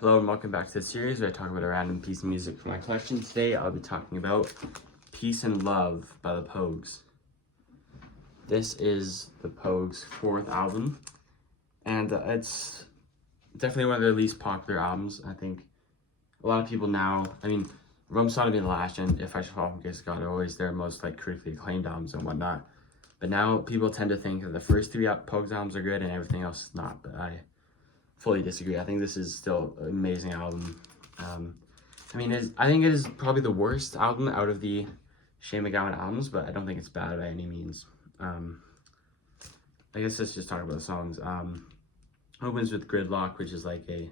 Hello and welcome back to the series where I talk about a random piece of music from my collection. Today I'll be talking about Peace and Love by the Pogues. This is the Pogues' fourth album, and it's definitely one of their least popular albums. I think a lot of people now, Rome Sodomy and the Last and If I Should Fall from Grace of God are always their most critically acclaimed albums and whatnot. But now people tend to think that the first three Pogues albums are good and everything else is not, but I fully disagree. I think this is still an amazing album. I think it is probably the worst album out of the Shane MacGowan albums, but I don't think it's bad by any means. I guess let's just talk about the songs. Opens with Gridlock, which is like a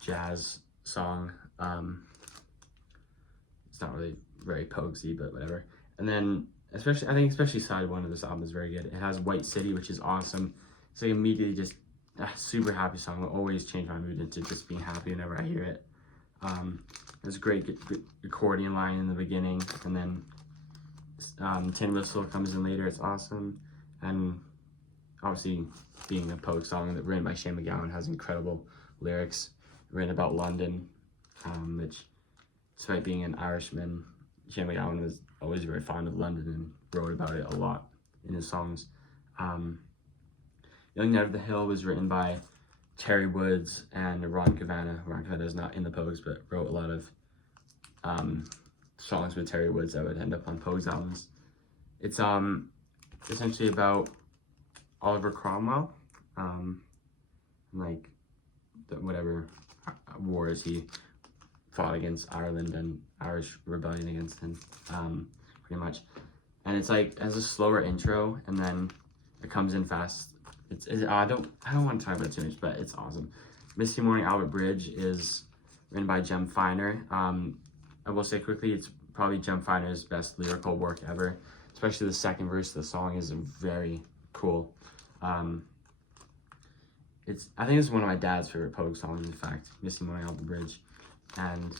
jazz song. It's not really very Poguesy, but whatever. And then especially side one of this album is very good. It has White City, which is awesome. So immediately just a super happy song. Will always change my mood into just being happy whenever I hear it. There's a great accordion line in the beginning, and then Tin Whistle comes in later. It's awesome, and obviously being a Pogue song that written by Shane MacGowan has incredible lyrics written about London, which despite being an Irishman, Shane MacGowan was always very fond of London and wrote about it a lot in his songs. Young Knight of the Hill was written by Terry Woods and Ron Cavana. Ron Cavana is not in the Pogues, but wrote a lot of songs with Terry Woods that would end up on Pogues albums. It's essentially about Oliver Cromwell, whatever wars he fought against Ireland and Irish rebellion against him, pretty much. And it's has a slower intro, and then it comes in fast. I don't want to talk about it too much, but it's awesome. Misty Morning Albert Bridge is written by Jem Finer. I will say quickly, it's probably Jem Finer's best lyrical work ever. Especially the second verse of the song is very cool. I think it's one of my dad's favorite Pogue songs, in fact, Misty Morning Albert Bridge. And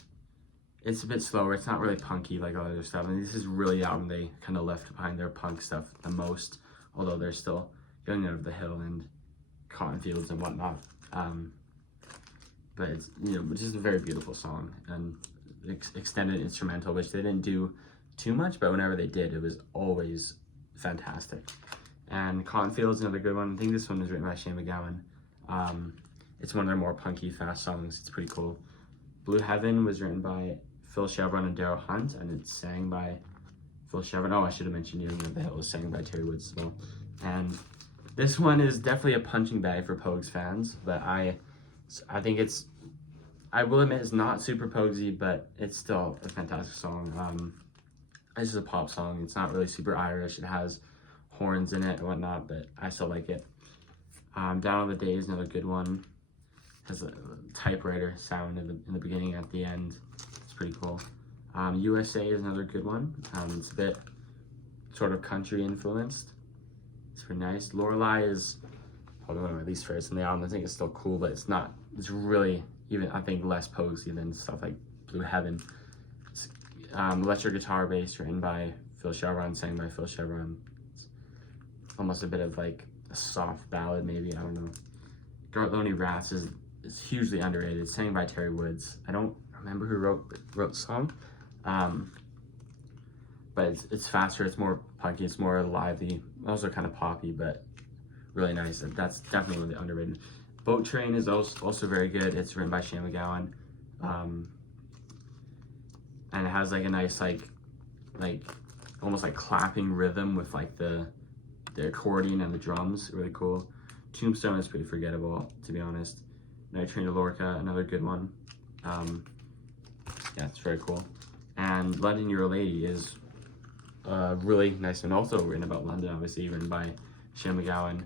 it's a bit slower. It's not really punky like all other stuff. And this is really the album they kind of left behind their punk stuff the most, although they're still Young Knight of the Hill and Cotton Fields and whatnot. But it's, just a very beautiful song and extended instrumental, which they didn't do too much, but whenever they did, it was always fantastic. And Cotton Fields is another good one. I think this one was written by Shane MacGowan. It's one of their more punky, fast songs. It's pretty cool. Blue Heaven was written by Phil Chevron and Daryl Hunt, and it's sang by Phil Chevron. Oh, I should have mentioned Young Knight of the Hill was sang by Terry Woods as well. And this one is definitely a punching bag for Pogues fans, but I think I will admit it's not super Poguesy, but it's still a fantastic song. This is a pop song. It's not really super Irish. It has horns in it and whatnot, but I still like it. Down on the Day is another good one. It has a typewriter sound in the beginning and at the end. It's pretty cool. USA is another good one. It's a bit sort of country influenced. It's pretty nice. Lorelei is probably one of my least favorites in the album. I think it's still cool, but it's not. It's really I think less Poguesy than stuff like Blue Heaven. It's, electric guitar bass written by Phil Chevron, sang by Phil Chevron. It's almost a bit of a soft ballad, maybe. I don't know. Lonely Rats is hugely underrated. It's sang by Terry Woods. I don't remember who wrote the song. But it's faster, it's more punky, it's more lively, also kind of poppy, but really nice. That's definitely one of the underrated. Boat Train is also very good. It's written by Shane MacGowan. And it has a nice almost clapping rhythm with the accordion and the drums. Really cool. Tombstone is pretty forgettable, to be honest. Night Train to Lorca, another good one. Yeah, it's very cool. And London You're a Lady is really nice and also written about London, obviously, written by Shane MacGowan.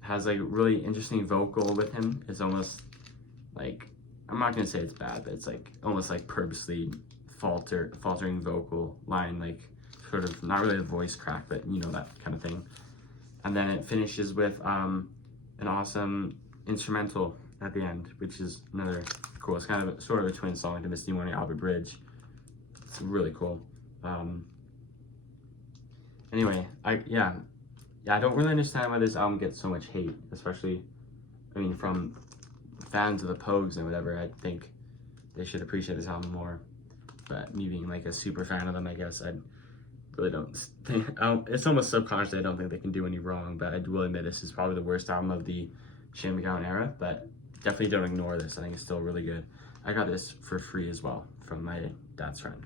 Has really interesting vocal with him. It's almost I'm not gonna say it's bad, but it's almost purposely faltering vocal line, sort of not really a voice crack, but that kind of thing. And then it finishes with an awesome instrumental at the end, which is another cool. It's kind of sort of a twin song to Misty Morning Albert Bridge. It's really cool. Anyway, I don't really understand why this album gets so much hate, especially, from fans of the Pogues and whatever, I think they should appreciate this album more. But me being like a super fan of them, I guess I really don't think, it's almost subconscious. I don't think they can do any wrong, but I will admit this is probably the worst album of the Shane MacGowan era, but definitely don't ignore this. I think it's still really good. I got this for free as well from my dad's friend.